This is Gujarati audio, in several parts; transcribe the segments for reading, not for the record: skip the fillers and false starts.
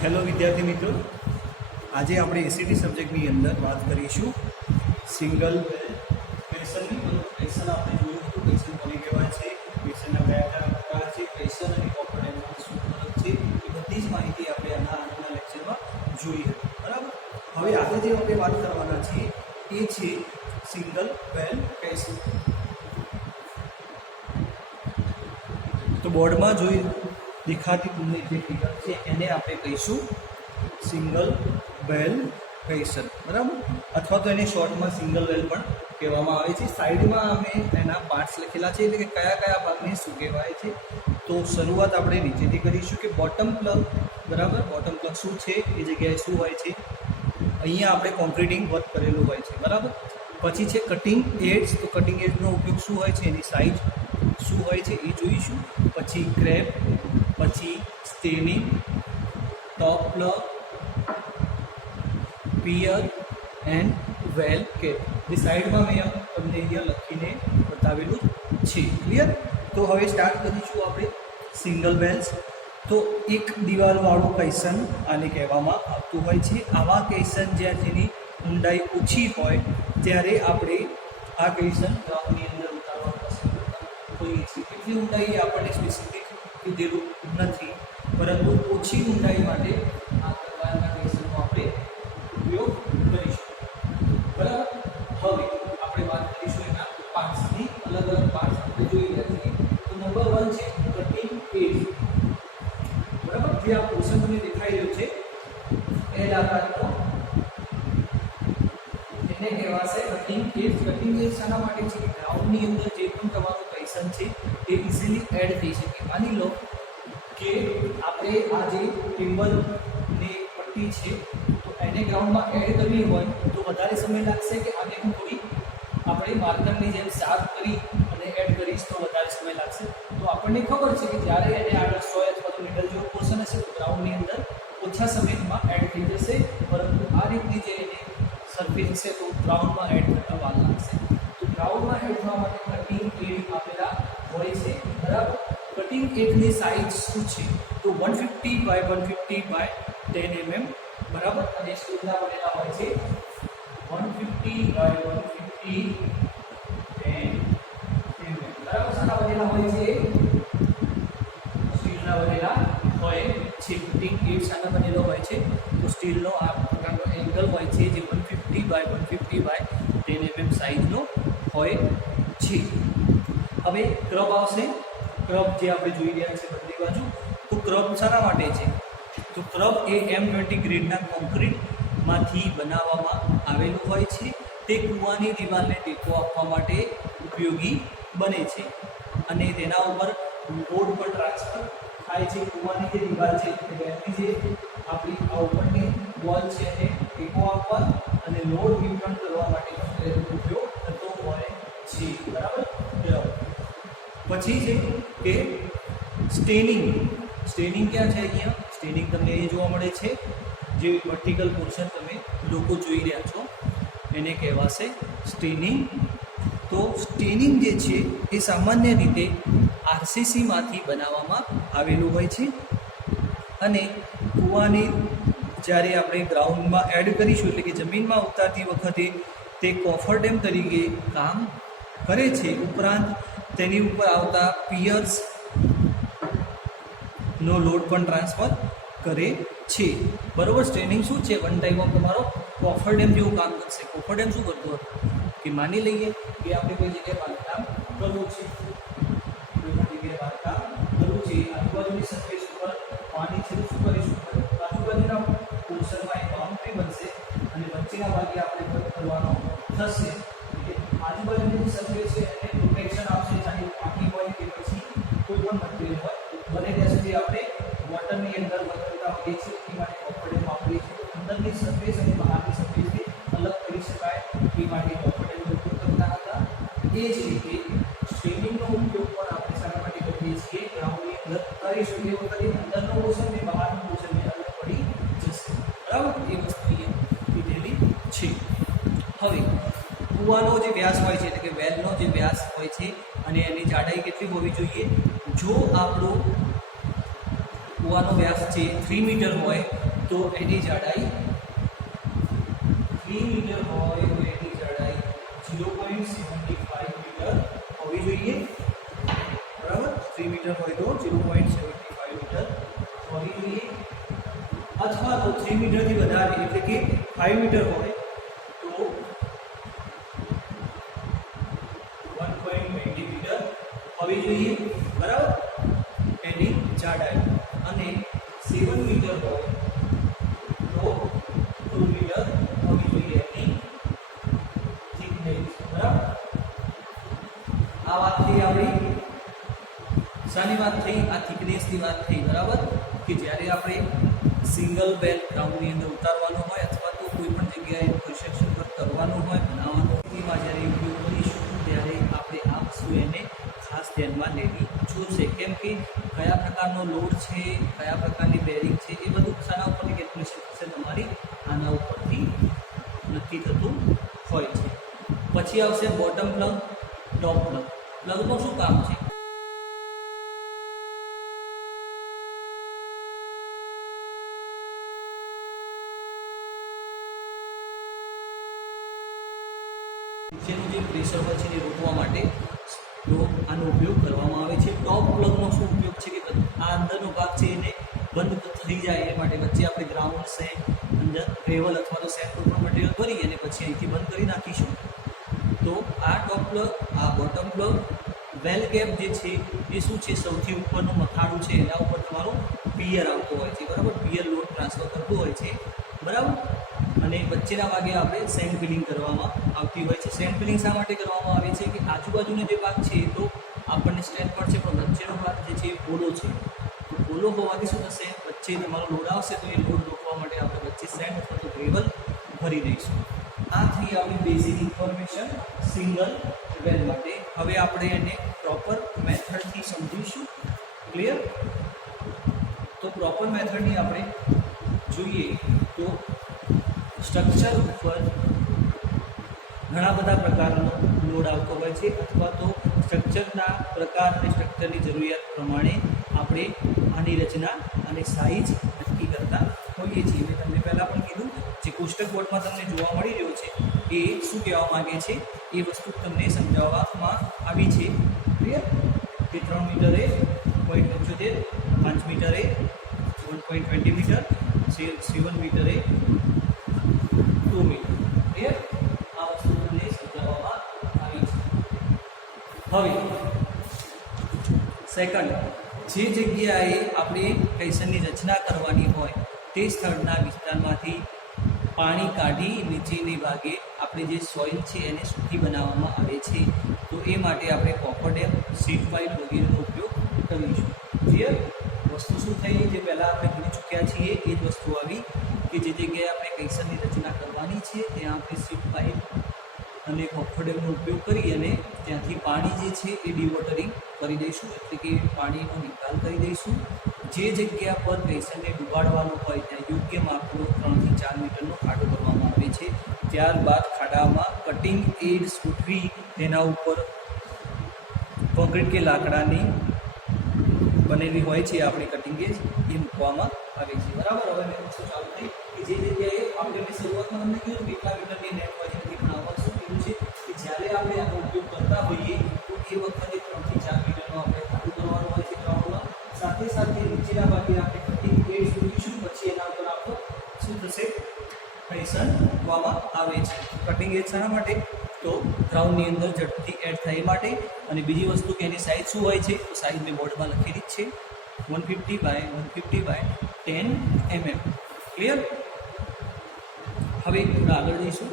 હેલો વિદ્યાર્થી મિત્રો, આજે આપણે એસીટી સબ્જેક્ટની અંદર વાત કરીશું સિંગલ ક્વેશ્ચનની. ક્વેશ્ચન આપણે જોયું હતું, ક્વેશ્ચન કોને કહેવાય છે, ક્વેશ્ચનના કયા કયા પ્રકાર છે, ક્વેશ્ચન અને કોમ્પોનન્ટમાં શું ફરક છે, એ બધી જ માહિતી આપણે આગળના લેક્ચરમાં જોઈ હતી. બરાબર. હવે આજે જે આપણે વાત કરવાના છીએ એ છે સિંગલ વેલ ક્વેશ્ચન. તો બોર્ડમાં જોઈ દેખાતી તમને જે ફિગર છે એને આપણે કહીશું સિંગલ વેલ ક્વેશ્ચન. બરાબર. અથવા તો એને શોર્ટમાં સિંગલ વેલ પણ કહેવામાં આવે છે. સાઈડમાં અમે એના પાર્ટ્સ લખેલા છે, એટલે કે કયા કયા ભાગને શું કહેવાય છે. તો શરૂઆત આપણે નીચેથી કરીશું કે બોટમ પ્લગ. બરાબર. બોટમ પ્લગ શું છે, એ જગ્યાએ શું હોય છે. અહીંયા આપણે કોન્ક્રીટિંગ વર્ક કરેલું હોય છે. બરાબર. પછી છે કટિંગ એડ્સ. તો કટિંગ એડ્સનો ઉપયોગ શું હોય છે, એની સાઇઝ શું હોય છે એ જોઈશું. પછી ક્રેપ, પછી સ્ટેનિંગ, ટોપ પ્લગ, પિયર એન્ડ વેલ કેપ. જે સાઈડમાં મેં તમને અહીંયા લખીને બતાવેલું છે. ક્લિયર. તો હવે સ્ટાર્ટ કરીશું આપણે સિંગલ વેલ્સ. તો એક દિવાલવાળું ક્વેશ્ચન આને કહેવામાં આવતું હોય છે. આવા ક્વેશ્ચન જ્યાં જેની ઊંડાઈ ઓછી હોય ત્યારે આપણે આ ક્વેશ્ચન ગ્રાઉન્ડની અંદર ઉતારવા પસંદ કરતા હોઈએ છીએ. કેટલી ઊંડાઈ આપણને સ્પેસિફિક કીધેલું નથી, પરંતુ ઓછી ઊંડાઈ માટે આ પ્રકારના ક્વેશ્ચનનો આપણે ઉપયોગ કરીશું. બરાબર. હવે આપણે વાત કરીશું એના પાર્ટ્સની. અલગ અલગ પાર્ટ્સ આપણે જોઈ રહ્યા છીએ. તો નંબર 1 છે કટિંગ એજ. બરાબર. જે આ પોર્શન તમને દેખાઈ રહ્યો છે એલ આકારનો, એને કહેવાશે કટિંગ એજ. કટિંગ એજ શાના માટે છે કે ગ્રાઉન્ડની અંદર જે પણ તમારું ક્વેશ્ચન છે એ ઇઝીલી એડ થઈ શકે. માની લો કે આપણે આ જે ટિમ્બરની પટ્ટી છે તો એને ગ્રાઉન્ડમાં એડ કરવી હોય તો વધારે સમય લાગશે, કે આને હું થોડી આપણે માર્કરની જેમ સાફ કરી અને એડ કરીશ તો વધારે સમય લાગશે. તો આપણને ખબર છે કે જ્યારે એને આગળ 100 અથવા તો મીટર જેવો પોર્શન હશે તો ગ્રાઉન્ડની અંદર ઓછા સમયમાં એડ થઈ જશે, પરંતુ આ રીતની જે એને સરફેસ છે તો ગ્રાઉન્ડમાં એડ કરતા વાર લાગશે. તો ગ્રાઉન્ડમાં એડ થવા માટે કટિંગ એડ આપેલા હોય છે. બરાબર. કટિંગ એજની સાઇઝ શું છે તો 150 બાય 150 બાય 10 mm. બરાબર. અને સ્ટીલના બનેલા હોય છે 150 બાય 150 10 mm. બરાબર. શાના બનેલા હોય છે? સ્ટીલના બનેલા હોય છે. કટિંગ એજ શાના બનેલો હોય છે તો સ્ટીલનો આ પ્રકારનો એંગલ હોય છે જે 150 બાય 150 બાય 10 mm સાઇઝનો હોય છે. હવે ક્રબ આવશે. ક્રબ જે આપણે જોઈ રહ્યા છે બધી બાજુ. તો ક્રબ શાના માટે છે તો ક્રબ એ M20 ગ્રેડના કોન્ક્રીટમાંથી બનાવવામાં આવેલું હોય છે. તે કૂવાની દિવાલને ટેકો આપવા માટે ઉપયોગી બને છે અને તેના ઉપર લોડ પણ ટ્રાન્સફર થાય છે. કૂવાની જે દિવાલ છે તેની જે આપણી આ ઉપરની વોલ છે એને ટેકો આપવા અને લોડ વિતરણ કરવા માટે તેનો ઉપયોગ થતો હોય છે. બરાબર. પછી છે કે સ્ટેનિંગ. સ્ટેનિંગ ક્યાં છે? અહીંયા સ્ટેનિંગ તમને એ જોવા મળે છે. જે વર્ટિકલ પોર્શન તમે લોકો જોઈ રહ્યા છો એને કહેવાશે સ્ટેનિંગ. તો સ્ટેનિંગ જે છે એ સામાન્ય રીતે આરસીસીમાંથી બનાવવામાં આવેલું હોય છે અને કૂવાની જ્યારે આપણે ગ્રાઉન્ડમાં એડ કરીશું એટલે કે જમીનમાં ઉતારતી વખતે તે કોફર ડેમ તરીકે કામ કરે છે. ઉપરાંત તેની ઉપર આવતા પિયર્સનો લોડ પણ ટ્રાન્સફર કરે છે. બરોબર. સ્ટેનિંગ શું છે? વન ટાઈપ ઓફ તમારો કોફર ડેમ જેવું કામ કરશે. કોફર ડેમ શું કરતો હતો કે માની લઈએ કે આપણે કોઈ જગ્યાએ બાંધકામ કરવું છે, કોઈ પણ જગ્યાએ બાંધકામ કરવું છે, આજુબાજુની સરફેસ ઉપર પાણી છે તો શું કરીશું? આજુબાજુના પોર્શનમાં એક બાઉન્ડ્રી બનશે અને વચ્ચેના ભાગે આપણે વર્ક કરવાનો થશે. આજુબાજુની જે સરફેસ છે એને પ્રોટેક્શન આપશે, ચાહે પાણી હોય કે પછી કોઈ પણ મટીરિયલ હોય. બને ત્યાં સુધી આપણે વોટરની અંદર વર્ક કરતા હોઈએ છીએ, એ માટે કોફર ડેમ વાપરીએ છીએ. અંદરની સરફેસ અને બહારની સરફેસને અલગ કરી શકાય એ માટે કોફર ડેમનો ઉપયોગ કરતા હતા. એ જ રીતે સ્ટેનિંગનો ઉપયોગ પણ આપણે શાના માટે કરીએ છીએ? ગ્રાઉન્ડની અંદર કરીશું એ વખતે અંદરનો પોર્શન અને બહારનો પોર્શન અલગ પડી જશે. બરાબર. એ વસ્તુ અહીંયા કીધેલી છે. હવે કૂવાનો જે વ્યાસ હોય છે એટલે કે વેલનો જે વ્યાસ હોય છે અને એની જાડાઈ કેટલી હોવી જોઈએ? જો આપણું કૂવાનો વ્યાસ છે 3 મીટર હોય તો એની જાડાઈ 3 મીટર હોય તો એની જાડાઈ 0.75 મીટર હોવી જોઈએ, બરાબર. 3 મીટર હોય તો 0.75 મીટર હોવી જોઈએ, અથવા તો 3 મીટરથી વધારે એટલે કે 5 મીટર હોય તો 1.20 મીટર હોવી જોઈએ, બરાબર, એની જાડાઈ. અને 7 મીટર હોય તો 2 મીટર હોવી જોઈએ એની થિકનેસ, બરાબર. આ વાત થઈ આપણી શાની વાત થઈ? આ થિકનેસની વાત થઈ, બરાબર. કે જ્યારે આપણે સિંગલ બેલ ગ્રાઉન્ડની અંદર ઉતારવાનો હોય અથવા તો કોઈ પણ જગ્યાએ કન્સ્ટ્રક્શન વર્ક કરવાનું હોય, બનાવવાનું હોય, એમાં જ્યારે ઉપયોગ કરીશું ત્યારે આપણે આ વસ્તુ એને ખાસ ધ્યાનમાં લેવી જોશે. કેમ કે કયા પ્રકારનો લોડ છે, કયા પ્રકારની બેરિંગ છે, એ બધું શાના ઉપરની કેલ્ક્યુલેશન થશે? તમારી આના ઉપરથી નક્કી થતું હોય છે. પછી આવશે બોટમ પ્લગ, ટોપ પ્લગ. પ્લગનું શું કામ છે? નીચેનું જે પ્રેશર હોય છે એ રોકવા માટે તો આનો ઉપયોગ કરવામાં આવે છે. ટોપ પ્લગનો શું ઉપયોગ છે? કે આ અંદરનો ભાગ છે એને બંધ થઈ જાય એ માટે વચ્ચે આપણે ગ્રાઉન્ડ છે, અંદર ગ્રેવલ અથવા તો સેન્ડ કોઈ પણ મટીરિયલ ભરી અને પછી અહીંથી બંધ કરી નાખીશું. તો આ ટોપ પ્લગ, આ બોટમ પ્લગ, વેલ કેપ જે છે એ શું છે? સૌથી ઉપરનું મથાળું છે એના ઉપર તમારું પિયર આવતો હોય છે, બરાબર. પિયર લોડ ટ્રાન્સફર કરતું હોય છે, બરાબર. અને વચ્ચેના ભાગે આપણે સેન્ડ ફિલિંગ કરવામાં આવતી હોય છે. સેન્ડ ફિલિંગ શા માટે કરવામાં આવે છે? કે આજુબાજુનો જે ભાગ છે એ તો આપણને સ્ટેન્ડ પર છે, પણ વચ્ચેનો ભાગ જે છે એ પોલો છે. તો પોલો હોવાથી શું થશે? વચ્ચે તમારો લોડ આવશે તો એ લોડ રોકવા માટે આપણે વચ્ચે સેન્ડ અથવા તો ગ્રેવલ ભરી દઈશું. આ થઈ આપણી બેઝિક ઇન્ફોર્મેશન સિંગલ વેલ માટે. હવે આપણે એને પ્રોપર મેથડથી સમજીશું. ક્લિયર? તો પ્રોપર મેથડની આપણે જોઈએ તો સ્ટ્રક્ચર ઉપર ઘણા બધા પ્રકારનો લોડ આવતો હોય છે, અથવા તો સ્ટ્રક્ચરના પ્રકાર અને સ્ટ્રક્ચરની જરૂરિયાત પ્રમાણે આપણે આની રચના અને સાઇઝ નક્કી કરતા હોઈએ છીએ. મેં તમને પહેલાં પણ કીધું, જે કોષ્ટક બોર્ડમાં તમને જોવા મળી રહ્યો છે એ શું કહેવા માગે છે એ વસ્તુ તમને સમજાવવામાં આવી છે. ક્લિયર? કે 3 મીટરે 0.75, 5 મીટરે 1.20 મીટર, 7 મીટરે 2 મીટર. ક્લિયર? આ વસ્તુ તમને સમજાવવામાં આવી છે. હવે સેકન્ડ, જે જગ્યાએ આપણે કૈસરની રચના કરવાની હોય તે સ્થળના વિસ્તારમાંથી પાણી કાઢી નીચેની ભાગે આપણે જે સોઇલ છે એને સૂકી બનાવવામાં આવે છે. તો એ માટે આપણે કોપર ડેમ, સીટ પાઇપ વગેરેનો ઉપયોગ કરીશું. ક્લિયર? વસ્તુ શું થઈ? જે પહેલાં આપણે ભણી ચૂક્યા છીએ એ જ વસ્તુ આવી કે જે જગ્યાએ આપણે કૈસરની રચના કરવાની છે ત્યાં આપણે સીટ પાઇપ અને કોપર ડેમનો ઉપયોગ કરી અને ત્યાંથી પાણી જે છે એ ડિવોટરિંગ કરી દઈશું, એટલે કે પાણીનો નિકાલ કરી દઈશું. જે જગ્યા પર કૈસરને ડૂબાડવાનું હોય ત્યાં યોગ્ય માપનો 3 થી 4 મીટરનો ખાડો કરવામાં આવે છે. ત્યારબાદ ખાડામાં કટિંગ એડ્સ ગોઠવી તેના ઉપર કોન્ક્રીટ કે લાકડાની બનેલી હોય છે આપણી કટિંગ એજ, એ મૂકવામાં આવે છે, બરાબર. હવે મેં વસ્તુ ચાલુ થઈ કે જે જગ્યાએ આપણે શરૂઆતમાં તમને કીધું કેટલા મીટરની નેટ હોય છે, તેથી બનાવવા શું કીધું છે કે જ્યારે આપણે આનો ઉપયોગ કરતા હોઈએ તો એ વખતે 3 થી 4 મીટરનો આપણે ખાડો કરવાનો હોય છે ગ્રાઉન્ડમાં. સાથે સાથે નીચેના ભાગે આપણે કટિંગ એડ્સ મૂકીશું, પછી એના ઉપર આપણો શું થશે? કૈસર મૂકવામાં આવે છે. કટિંગ એજ શાના માટે? તો ગ્રાઉન્ડની અંદર ઝડપથી એડ થાય એ માટે. અને બીજી વસ્તુ કે એની સાઇઝ શું હોય છે? તો સાઇઝ મેં બોર્ડમાં લખેલી જ છે, 150 બાય 150 બાય 10 mm. ક્લિયર? હવે થોડા આગળ જઈશું.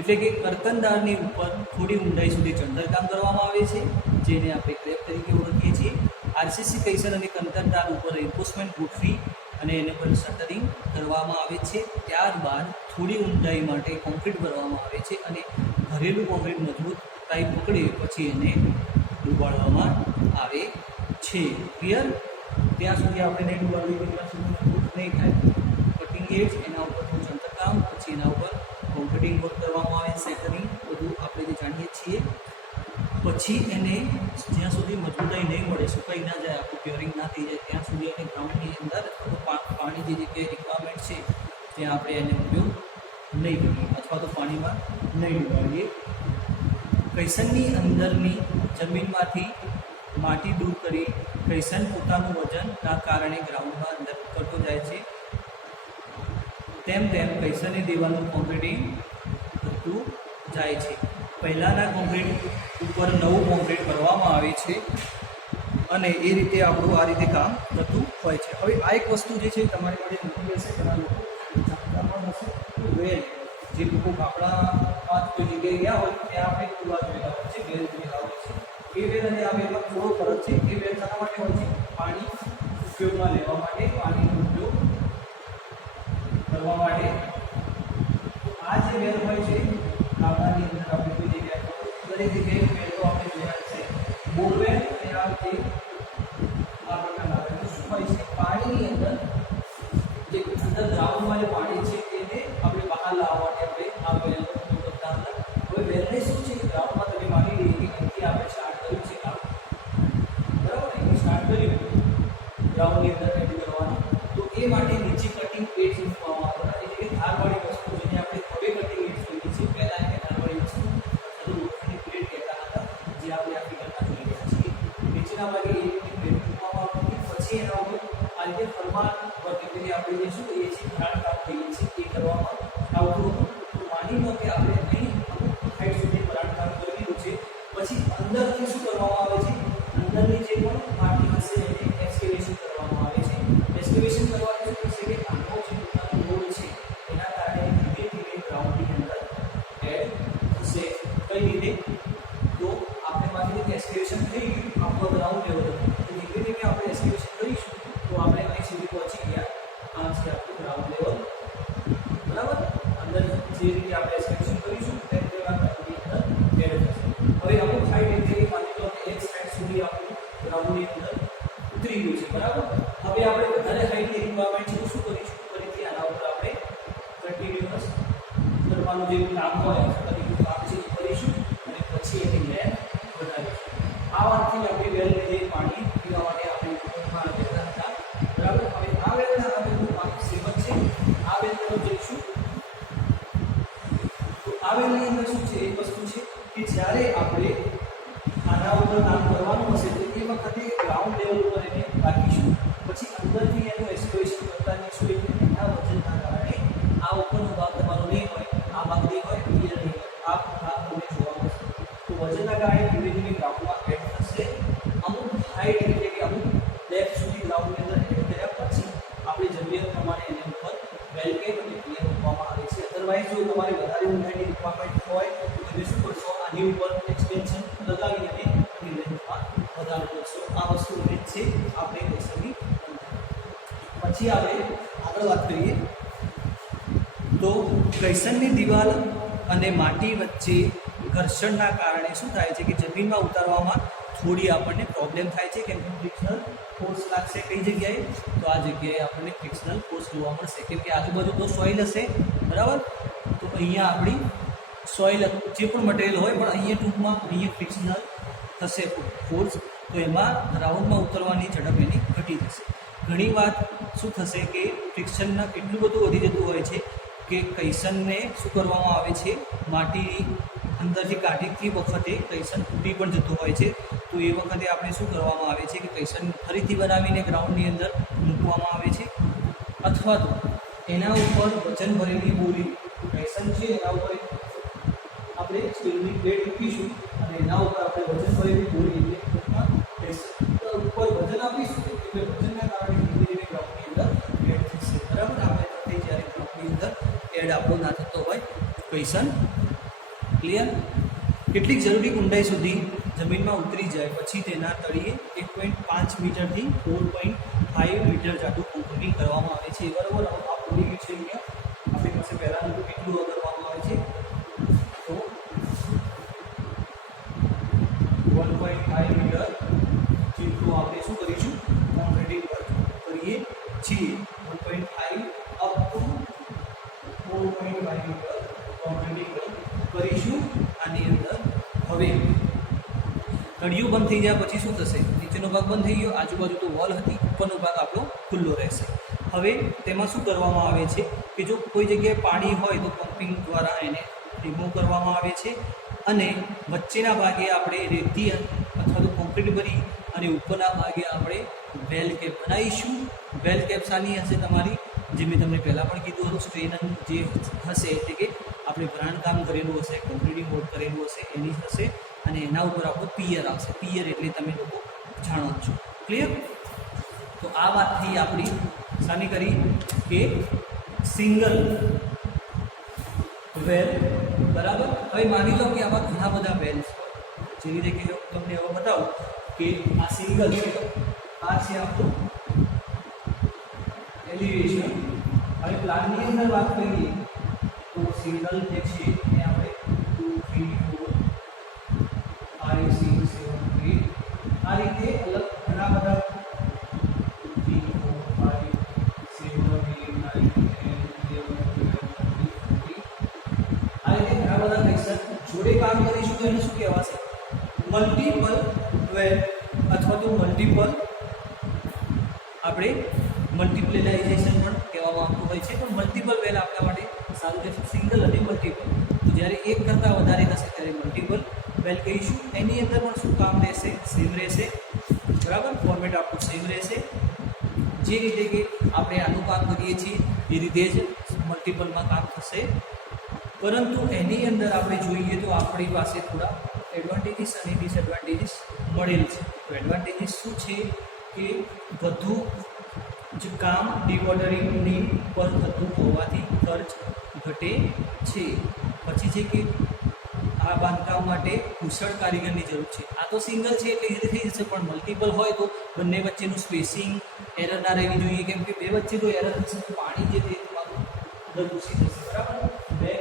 એટલે કે કરકનદારની ઉપર થોડી ઊંડાઈ સુધી ચણતરકામ કરવામાં આવે છે, જેને આપણે ક્રેપ તરીકે ઓળખીએ છીએ. આરસીસી કૈસર અને કરકનદાર ઉપર એન્ફોર્સમેન્ટ ગોઠવી અને એને પર શટરિંગ કરવામાં આવે છે. ત્યારબાદ થોડી ઊંડાઈ માટે કોન્ક્રીટ ભરવામાં આવે છે અને ભરેલું કોન્ક્રીટ મજબૂતાઈ પકડે પછી એને ડૂબાડવામાં આવે છે. ક્લિયર? ત્યાં સુધી આપણે નહીં ડૂબાડવી કે ત્યાં સુધી મજબૂત નહીં થાય. કટિંગ એજ, એના ઉપર થોડું ચણતરકામ, પછી એના ઉપર કોન્ક્રીટિંગ વર્ક કરવામાં આવે, સેટરિંગ, બધું આપણે જે જાણીએ છીએ. પછી એને જ્યાં સુધી મજબૂતાઈ નહીં મળે, સુકાઈ ના જાય, આપણું ક્યોરિંગ ના થઈ જાય ત્યાં સુધી એને ગ્રાઉન્ડની અંદર અથવા તો પાણી જે જગ્યાએ રિક્વાયરમેન્ટ છે ત્યાં આપણે એને ઉપયોગ નહીં કરીએ અથવા તો પાણીમાં નહીં ડુબાડીએ. કૈસનની અંદરની જમીનમાંથી માટી દૂર કરી કૈસન પોતાનું વજનના કારણે ગ્રાઉન્ડમાં અંદર ઉતરતો જાય છે. તેમ તેમ કૈસનની દિવાલનું કોન્ક્રીટિંગ થતું જાય છે. પહેલાંના કોન્ક્રીટ ઉપર નવું કોન્ક્રીટ ભરવામાં આવે છે અને એ રીતે આપણું આ રીતે કામ થતું હોય છે. હવે આ એક વસ્તુ જે છે તમારી માટે મૂકી રહેશે, ઘણા લોકો જાણતા હશે. વેલ, જે લોકો ગામડામાં કોઈ જગ્યાએ ગયા હોય ત્યાં આપણે કુવા જોયેલા હોય છે, વેલ જોયેલા હોય છે. એ વેલ અને આ વેલમાં થોડો ફરક છે. એ વેલ શાના માટે હોય છે? પાણી ઉપયોગમાં લેવા માટે, પાણીનો ઉપયોગ કરવા માટે. તો આ જે વેલ હોય છે ગામડાની અંદર આપણે કોઈ જગ્યાએ દરેક જગ્યાએ વેલ તો આપણે જોયા છે. બોરવેલ અને આ જે આ પ્રકારના વેલ શું હોય છે? પાણીની અંદર જે અંદર ગ્રાઉન્ડમાં જે પાણી છે તેને આપણે બહાર લાવવા માટે આપણે આ વેલનો ઉપયોગ કરતા હતા. હવે વેલને શું છે? ગ્રાઉન્ડમાં તમે માની લઈએ કે અહીંથી આપણે સ્ટાર્ટ કર્યું છે કામ, બરાબર? અહીંથી સ્ટાર્ટ કર્યું ગ્રાઉન્ડની અંદર એડ કરવાનું, તો એ માટે નીચે કટિંગ પેજ મૂકવામાં આવે. એટલે કે ધારવાળી વસ્તુ જેને આપણે હવે કટિંગ એડ કહીએ છીએ, પહેલાં એને ધારવાળી વસ્તુ અથવા લોખંડની પ્લેટ કહેતા હતા, જે આપણે આપણી કરતા જોઈ રહ્યા છીએ. નીચેના ભાગે એ રીતે પ્લેટ મૂકવામાં આવતી, પછી એના ઉપર આ રીતે ફરમાન વર્ક એટલે આપણે જે શું કહીએ છીએ ભરાટ કામ કહીએ છીએ એ કરવામાં આવતું હતું. તો માની લો કે આપણે અહીં અમુક હાઈટ સુધી ભરાટ કામ કરી દીધું છે, પછી અંદરથી શું કરવામાં આવે છે? અંદરની જે પણ માટી હશે એને એક્સકેવેશન કરવામાં આવે છે. એક્સકેવેશન કરવાથી શું થશે કે આનો જે પોતાનો લોડ છે એના કારણે ધીમે ધીમે ગ્રાઉન્ડની અંદર એડ થશે. કઈ રીતે? તો આપણે માની કે એક્સકેવેશન થઈ ગયું, આપણો ગ્રાઉન્ડ લેવલ હતું, તો ધીમે ધીમે આપણે એક્સકેવેશન કરીશું તો આપણે અહીં સુધી પહોંચી ગયા. આ છે આપણું ગ્રાઉન્ડ લેવલ, બરાબર? અંદર જે રીતે આપણે એક્સકેવેશન કરીશું તેમ તેમ આ ગ્રાઉન્ડની અંદર એડ થશે. હવે અમુક હાઈટ એટલે માની લો કે એક સાઈડ સુધી આપણું ગ્રાઉન્ડની અંદર ઉતરી ગયું છે, બરાબર? હવે આપણે વધારે હાઈટની રિક્વાયરમેન્ટ છે તો શું કરીશું? ફરીથી આના ઉપર આપણે કન્ટિન્યુઅસ કરવાનું જે કામ હોય કન્ટિન્યુ કામ છે એ કરીશું અને પછી એની લેન્થ વધારીશું. આ વાતથી આપણે વેલને જે પાણી પીવા માટે આપણે ઉપયોગમાં લેતા હતા, બરાબર? હવે આ વેલના આપણે પાણી સેવન છે, આ વેલ તરફ જઈશું. તો આ વેલની અંદર શું છે? એક વસ્તુ છે કે જ્યારે આપણે આના ઉપર કામ કરવાનું હશે તો એ વખતે ગ્રાઉન્ડ લેવલ ઉપર એને રાખીશું, પછી અંદરથી એનું એક્સકેવેશન કરતા જઈશું. એટલે એના વજનના કારણે આ ઉપરનો ભાગ તમારો નહીં હોય, આ ભાગ નહીં હોય, ક્લિયર નહીં હોય, આ ભાગ તમને જોવા મળશે. તો વજનના કારણે ધીમે ધીમે ગ્રાઉન્ડમાં એડ થશે. અમુક હાઈટ એટલે કે અમુક ડેપ્થ સુધી ગ્રાઉન્ડની અંદર એડ કર્યા પછી આપણી જરૂરિયાત પ્રમાણે એને ઉપર વેલકેમ અને ક્લિયર મૂકવામાં આવે છે. અધરવાઇઝ જો તમારે વધારે ઊંડાઈની રિક્વાયરમેન્ટ હોય તો તમે શું કરશો? આની ઉપર એક્સટેન્શન લગાવી અને એની લેન્થમાં વધારો કરશો. આ વસ્તુ રીત છે આપણે કૈસનની અંદર. પછી આપણે આગળ વાત કરીએ તો કૈસનની દિવાલ અને માટી વચ્ચે ઘર્ષણના કારણે શું થાય છે કે જમીનમાં ઉતારવામાં થોડી આપણને પ્રોબ્લેમ થાય છે, કેમ કે ફ્રિક્શનલ ફોર્સ લાગશે. કઈ જગ્યાએ? તો આ જગ્યાએ આપણને ફ્રિક્શનલ ફોર્સ જોવા મળશે, કેમ કે આજુબાજુ તો સોઇલ હશે, બરાબર? તો અહીંયા આપણી સોઇલ જે પણ મટીરિયલ હોય પણ અહીંયા ટૂંકમાં અહીંયા ફ્રિક્શનલ થશે ફોર્સ, તો એમાં ગ્રાઉન્ડમાં ઉતરવાની ઝડપ એની ઘટી જશે. ઘણી વાર શું થશે કે ફ્રિક્શનના એટલું બધું વધી જતું હોય છે કે કૈસનને શું કરવામાં આવે છે? માટી અંદરથી કાઢીથી વખતે કૈસન તૂટી પણ જતું હોય છે. તો એ વખતે આપણે શું કરવામાં આવે છે કે કૈસન ફરીથી બનાવીને ગ્રાઉન્ડની અંદર મૂકવામાં આવે છે, અથવા તો એના ઉપર વજન ભરેલી બોરી કૈસન છે એના ઉપર આપણે સ્ટીલની પ્લેટ મૂકીશું અને એના ઉપર આપણે વજન ભરેલી બોરી એટલે ઉપર વજન આપીશું એટલે વજનના કારણે ધીમે ધીમે ગ્રાઉન્ડની અંદર એડ થશે, બરાબર? આપણે જ્યારે ગ્રાઉન્ડની અંદર એડ આપણો ના થતો હોય કૈસન. ક્લિયર? કેટલીક જરૂરી ઊંડાઈ સુધી જમીનમાં ઉતરી જાય પછી તેના તળિયે 1.5 મીટરથી 4.5 મીટર જાડું કોન્ક્રીટિંગ કરવામાં આવે છે, બરાબર? આ પૂરી છે અહીંયા આપણી પાસે પહેલાંનું તો કેટલું કરવામાં આવે છે? તો 1.5 મીટર જેટલું આપણે શું કરીશું? કોન્ક્રીટિંગ વર્ક કરીએ છીએ. 1.5 up to 4.5 metre concreting work કરીશું આની અંદર. હવે તળિયું બંધ થઈ ગયા પછી શું થશે? નીચેનો ભાગ બંધ થઈ ગયો, આજુબાજુ તો વોલ હતી, ઉપરનો ભાગ આપણો ખુલ્લો રહેશે. હવે તેમાં શું કરવામાં આવે છે કે જો કોઈ જગ્યાએ પાણી હોય તો પમ્પિંગ દ્વારા એને રિમૂવ કરવામાં આવે છે અને વચ્ચેના ભાગે આપણે રેતી અથવા તો કોન્ક્રીટ ભરી અને ઉપરના ભાગે આપણે વેલ કેપ બનાવીશું. વેલ કેપ શાની હશે? તમારી જે મેં તમને પહેલાં પણ કીધું હતું, સ્ટ્રેનર જે હશે એટલે કે આપણે ભરાણકામ કરેલું હશે, કોન્ક્રીટિંગ બોર્ડ કરેલું હશે એની જ હશે અને એના ઉપર આપણો પિયર આવશે. પિયર એટલે તમે લોકો જાણો જ છો. ક્લિયર? તો આ વાત થઈ આપણી શાની કરી કે સિંગલ વેલ. બરાબર. હવે માની લો કે આવા ઘણા બધા વેલ્સ હોય, જેવી રીતે કે તમને હવે બતાવું કે આ સિંગલ છે, આ છે આપણું એલિવેશન. હવે પ્લાનની અંદર વાત કરીએ તો સિંગલ જે છે એ આપણે 2 3 4 5 6 7 8 આ રીતે અલગ ઘણા બધા 2 3 4 5 7 8 9 10 11 12 13 આ રીતે ઘણા બધા ક્વેશ્ચન જોડે કામ કરીશું તો એને શું કહેવાશે? મલ્ટિપલ વેલ અથવા તો મલ્ટિપલ આપણે મલ્ટિપ્લેલાઇઝેશન પણ કહેવામાં આવતું હોય છે. પણ મલ્ટિપલ વેલ આપણા માટે સારું રહેશે. સિંગલ અને મલ્ટિપલ, તો જ્યારે એક કરતાં વધારે હશે ત્યારે મલ્ટિપલ વેલ કહીશું. એની અંદર પણ શું કામ રહેશે? સેમ રહેશે. બરાબર. ફોર્મેટ આપણું સેમ રહેશે. જે રીતે કે આપણે આનું કામ કરીએ છીએ એ રીતે જ મલ્ટિપલમાં કામ થશે. પરંતુ એની અંદર આપણે જોઈએ તો આપણી પાસે થોડા એડવાન્ટેજીસ અને ડિસએડવાન્ટેજીસ મળેલ છે. તો એડવાન્ટેજીસ શું છે કે વધુ જે કામ ડિવોટરિંગની પર થતું હોવાથી ખર્ચ ઘટે છે. પછી છે કે આ બાંધકામ માટે કુશળ કારીગરની જરૂર છે. આ તો સિંગલ છે એટલે ઇઝી થઈ જશે, પણ મલ્ટિપલ હોય તો બંને વચ્ચેનું સ્પેસિંગ એરર ના રહેવી જોઈએ, કેમ કે બે વચ્ચે જો એરર થશે તો પાણી જે છે તમારું અંદર ઘૂસી જશે. બરાબર. બે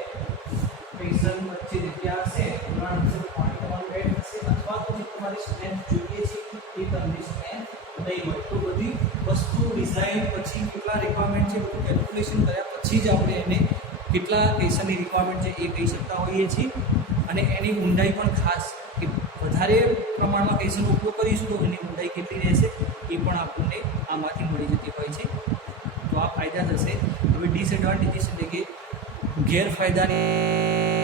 પેશન્ટ વચ્ચે જગ્યા હશે, ઉનાળ હશે તો પાણી તમારું એડ થશે અથવા તો જે તમારી સ્ટ્રેન્થ જોઈએ છે એ તમને સ્ટ્રેન્થ નહીં હોય. તો બધી વસ્તુ ડિઝાઇન પછી કેટલા રિક્વાયરમેન્ટ છે બધું કેલ્ક્યુલેશન કર્યા પછી જ આપણે એને કેટલા પેશન્ટની રિક્વાયરમેન્ટ છે એ કહી શકતા હોઈએ છીએ. અને એની ઊંડાઈ પણ ખાસ કે વધારે પ્રમાણમાં કેસનો ઉપયોગ કરીશું તો એની ઊંડાઈ કેટલી રહેશે એ પણ આપણને આમાંથી મળી જતી હોય છે. તો આ ફાયદા થશે. હવે ડિસએડવાન્ટેજીસ એટલે કે ગેરફાયદાની